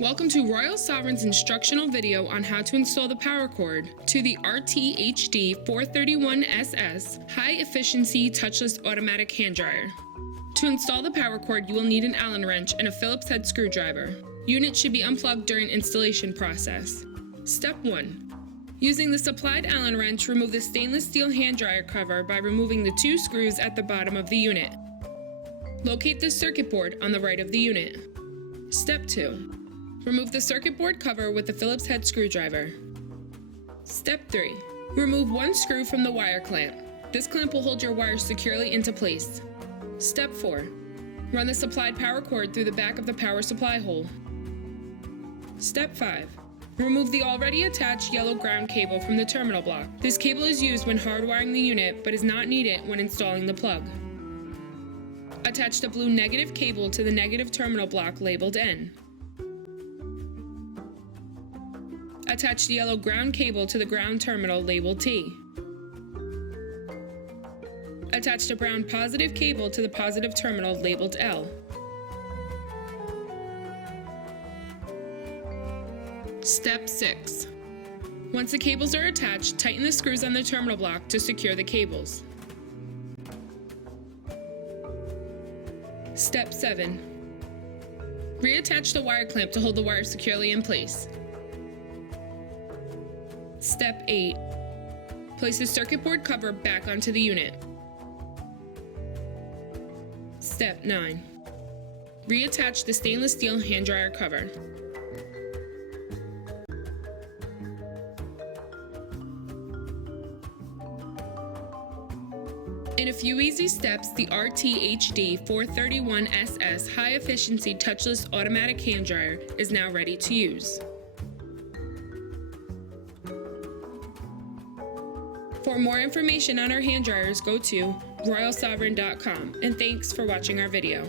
Welcome to Royal Sovereign's instructional video on how to install the power cord to the RTHD-4331SS high-efficiency touchless automatic hand dryer. To install the power cord, you will need an Allen wrench and a Phillips head screwdriver. Unit should be unplugged during installation process. Step 1. Using the supplied Allen wrench, remove the stainless steel hand dryer cover by removing the 2 screws at the bottom of the unit. Locate the circuit board on the right of the unit. Step 2. Remove the circuit board cover with the Phillips head screwdriver. Step 3. Remove 1 screw from the wire clamp. This clamp will hold your wires securely into place. Step 4. Run the supplied power cord through the back of the power supply hole. Step 5. Remove the already attached yellow ground cable from the terminal block. This cable is used when hardwiring the unit but is not needed when installing the plug. Attach the blue negative cable to the negative terminal block labeled N. Attach the yellow ground cable to the ground terminal labeled T. Attach the brown positive cable to the positive terminal labeled L. Step 6. Once the cables are attached, tighten the screws on the terminal block to secure the cables. Step 7. Reattach the wire clamp to hold the wire securely in place. Step 8. Place the circuit board cover back onto the unit. Step 9. Reattach the stainless steel hand dryer cover. In a few easy steps, the RTHD-4331SS high-efficiency touchless automatic hand dryer is now ready to use. For more information on our hand dryers, go to royalsovereign.com, and thanks for watching our video.